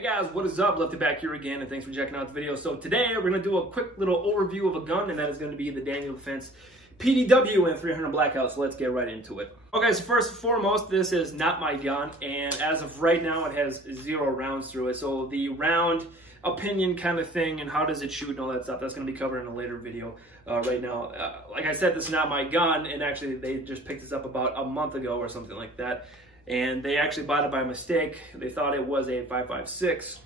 Hey guys, what is up? Lefty back here again, and thanks for checking out the video. So today we're going to do a quick little overview of a gun, and that is going to be the Untitled Defense PDW and 300 Blackout. So let's get right into it. Okay, so first and foremost, this is not my gun, and as of right now, it has 0 rounds through it. So the round opinion kind of thing and how does it shoot and all that stuff, that's going to be covered in a later video. Right now, like I said, this is not my gun, and actually they just picked this up about a month ago or something like that. And they actually bought it by mistake. They thought it was a 5.56.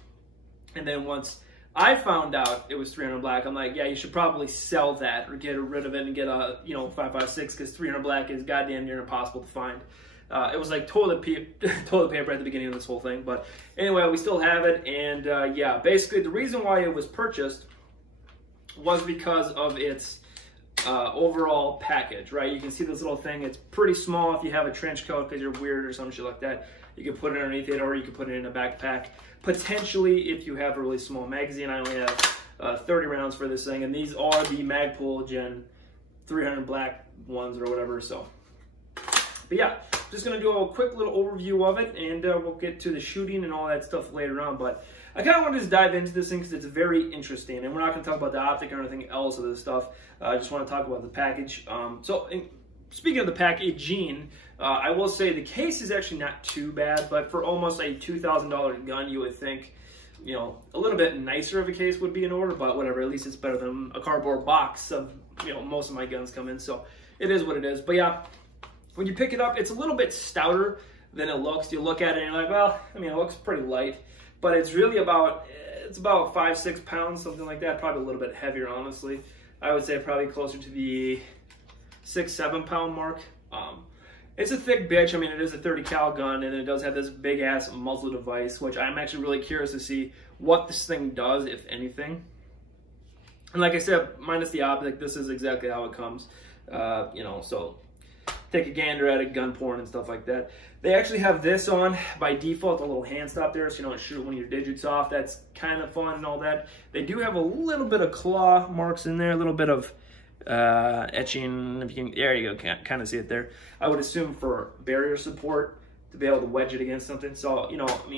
And then once I found out it was 300 black, I'm like, yeah, you should probably sell that or get rid of it and get a 5.56, because 300 black is goddamn near impossible to find. It was like toilet paper at the beginning of this whole thing. But anyway, we still have it. And yeah, basically the reason why it was purchased was because of its overall package, right? You can see this little thing. It's pretty small if you have a trench coat because you're weird or some shit like that. You can put it underneath it, or you can put it in a backpack. Potentially, if you have a really small magazine. I only have 30 rounds for this thing, and these are the Magpul Gen 300 black ones or whatever. So, but yeah, just gonna do a quick little overview of it, and we'll get to the shooting and all that stuff later on. But I kind of want to just dive into this thing because it's very interesting, and we're not going to talk about the optic or anything else of this stuff. I just want to talk about the package. Speaking of the packaging, I will say the case is actually not too bad, but for almost a $2,000 gun, you would think, a little bit nicer of a case would be in order, but whatever, at least it's better than a cardboard box of, most of my guns come in, so it is what it is. But yeah, when you pick it up, it's a little bit stouter than it looks. You look at it and you're like, well, it looks pretty light. But it's really about 5-6 pounds, something like that. Probably a little bit heavier, honestly. I would say probably closer to the 6-7 pound mark. It's a thick bitch. It is a 30 cal gun, and it does have this big ass muzzle device, which I'm actually really curious to see what this thing does, if anything. And like I said, minus the optic, this is exactly how it comes. So take a gander at it, gun porn and stuff like that. They actually have this on by default, a little hand stop there, so you don't shoot one of your digits off. That's kind of fun and all that. They do have a little bit of claw marks in there, a little bit of etching. If you can, there you go, can't kind of see it there. I would assume for barrier support to be able to wedge it against something. So,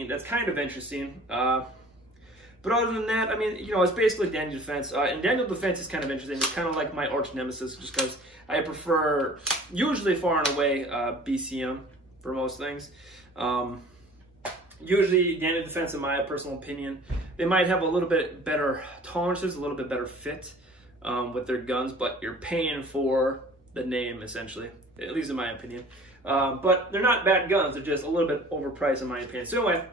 that's kind of interesting. But other than that, it's basically Untitled Defense. And Untitled Defense is kind of interesting. It's kind of like my arch nemesis, just because I prefer, usually far and away, BCM for most things. Usually, Untitled Defense, in my personal opinion, they might have a little bit better tolerances, a little bit better fit with their guns, but you're paying for the name, essentially, at least in my opinion. But they're not bad guns. They're just a little bit overpriced, in my opinion. So anyway,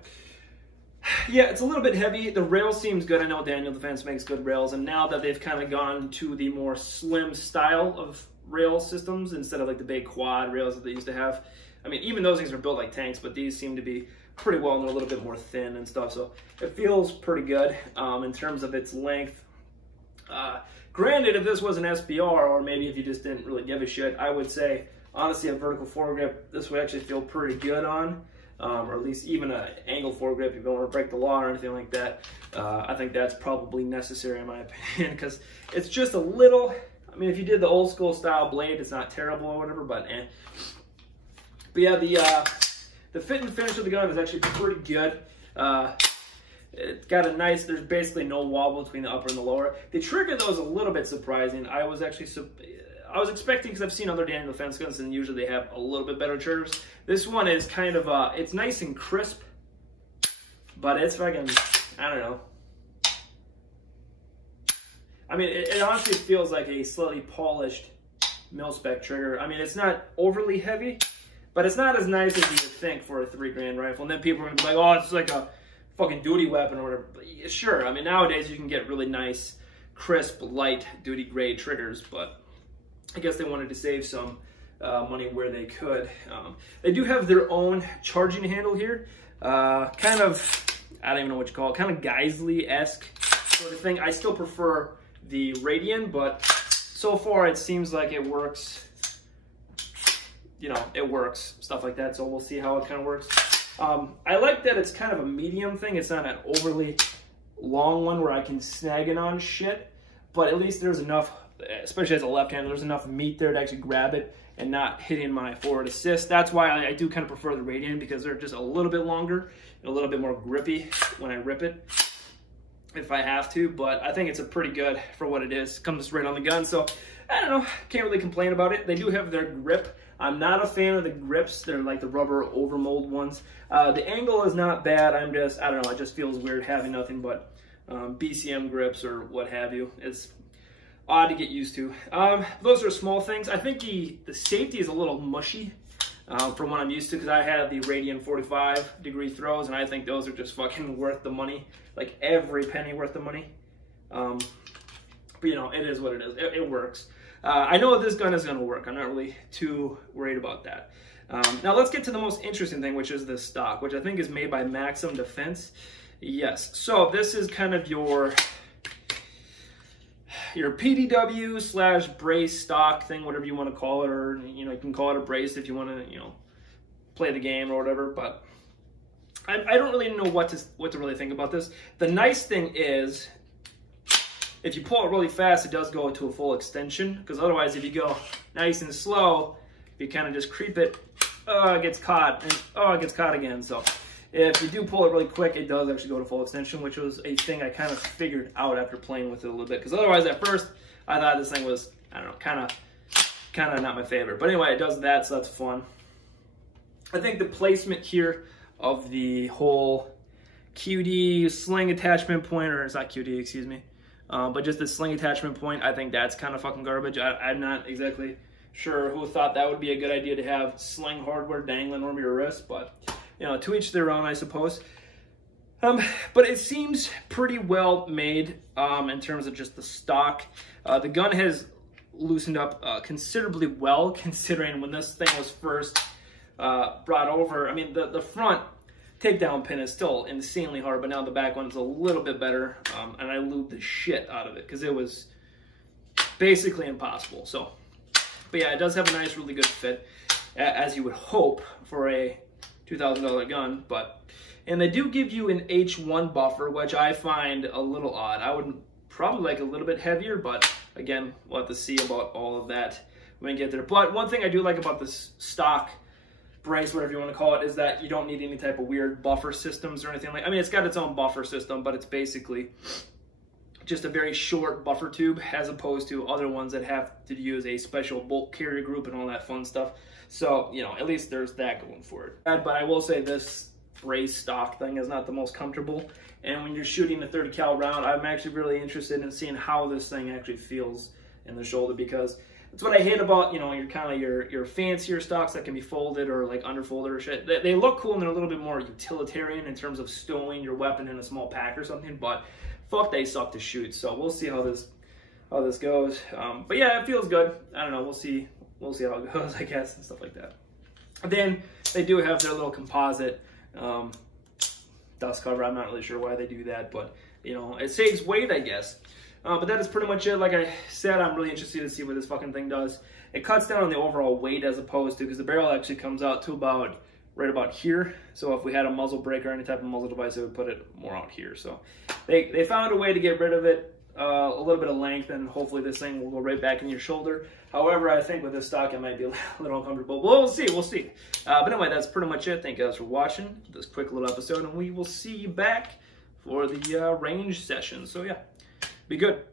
yeah, it's a little bit heavy. The rail seems good. I know Untitled Defense makes good rails, and now that they've kind of gone to the more slim style of rail systems instead of like the big quad rails that they used to have. Even those things are built like tanks, but these seem to be pretty well and a little bit more thin and stuff. So it feels pretty good in terms of its length. Granted, if this was an SBR, or maybe if you just didn't really give a shit, I would say, honestly, a vertical foregrip, this would actually feel pretty good on. Or at least even an angle foregrip if you don't want to break the law or anything like that. I think that's probably necessary in my opinion, because it's just a little, if you did the old school style blade, it's not terrible or whatever, but eh. But yeah, the fit and finish of the gun is actually pretty good. It's got a nice, there's basically no wobble between the upper and the lower. The trigger, though, is a little bit surprising. I was expecting, because I've seen other Untitled Defense guns, and usually they have a little bit better triggers. This one is kind of, it's nice and crisp, but it's fucking, I don't know. It honestly feels like a slightly polished mil-spec trigger. It's not overly heavy, but it's not as nice as you would think for a $3 rifle. And then people are going to be like, oh, it's like a fucking duty weapon or whatever. But yeah, sure, nowadays you can get really nice, crisp, light, duty-grade triggers, but I guess they wanted to save some money where they could. They do have their own charging handle here. Kind of, I don't even know what you call it, kind of Geisley-esque sort of thing. I still prefer the Radian, but so far it seems like it works. It works, stuff like that, so we'll see how it kind of works. I like that it's kind of a medium thing. It's not an overly long one where I can snag it on shit, but at least there's enough, especially as a left-hander, there's enough meat there to actually grab it and not hitting my forward assist. That's why I do kind of prefer the Radian, because they're just a little bit longer a little bit more grippy when I rip it, if I have to, but I think it's a pretty good for what it is. Comes right on the gun, so I don't know, can't really complain about it. They do have their grip. I'm not a fan of the grips. They're like the rubber overmold ones. The angle is not bad. I don't know, it just feels weird having nothing but BCM grips or what have you. It's odd to get used to. Those are small things. I think the safety is a little mushy from what I'm used to, because I have the Radian 45-degree throws, and I think those are just fucking worth the money. Like every penny worth the money. But you know, it is what it is. It works. I know this gun is going to work. I'm not really too worried about that. Now let's get to the most interesting thing, which is the stock, which I think is made by Maxim Defense. Yes, so this is kind of your PDW slash brace stock thing, whatever you want to call it, or you know, you can call it a brace if you want to, you know, play the game or whatever. But I don't really know what to really think about this. The nice thing is, if you pull it really fast, it does go into a full extension, because otherwise, if you go nice and slow, if you kind of just creep it, oh, it gets caught, and oh, it gets caught again. So if you do pull it really quick, it does actually go to full extension, which was a thing I kind of figured out after playing with it a little bit, because otherwise at first I thought this thing was, I don't know, kind of not my favorite. But anyway, it does that, so that's fun. I think the placement here of the whole QD sling attachment point, or it's not QD, excuse me, but just the sling attachment point, I think that's kind of fucking garbage. I'm not exactly sure who thought that would be a good idea to have sling hardware dangling over your wrist, but you know, to each their own, I suppose. But it seems pretty well made in terms of just the stock. The gun has loosened up considerably well, considering when this thing was first brought over. I mean, the front takedown pin is still insanely hard, but now the back one's a little bit better, and I lubed the shit out of it, because it was basically impossible. So, but yeah, it does have a nice, really good fit, as you would hope for a $2,000 gun. And they do give you an H1 buffer, which I find a little odd. I would probably like a little bit heavier, but again, we'll have to see about all of that when we get there. But one thing I do like about this stock brace, whatever you want to call it, is that you don't need any type of weird buffer systems or anything like. I mean, it's got its own buffer system, but it's basically just a very short buffer tube, as opposed to other ones that have to use a special bolt carrier group and all that fun stuff. So, you know, at least there's that going for it. But I will say this brace stock thing is not the most comfortable. And when you're shooting a 30 cal round, I'm actually really interested in seeing how this thing actually feels in the shoulder, because that's what I hate about, you know, your kind of your fancier stocks that can be folded or like underfolded or shit. They look cool and they're a little bit more utilitarian in terms of stowing your weapon in a small pack or something, but fuck, they suck to shoot. So we'll see how this goes. But yeah, it feels good. I don't know. We'll see how it goes, I guess, and stuff like that. And then they do have their little composite dust cover. I'm not really sure why they do that, but you know, it saves weight, I guess. But that is pretty much it. Like I said, I'm really interested to see what this fucking thing does. It cuts down on the overall weight, as opposed to, because the barrel actually comes out to right about here. So if we had a muzzle brake or any type of muzzle device, it would put it more out here. So they found a way to get rid of it, a little bit of length, and hopefully this thing will go right back in your shoulder. However, I think with this stock, it might be a little uncomfortable. But we'll see. But anyway, that's pretty much it. Thank you guys for watching this quick little episode, and we will see you back for the range session. So yeah, be good.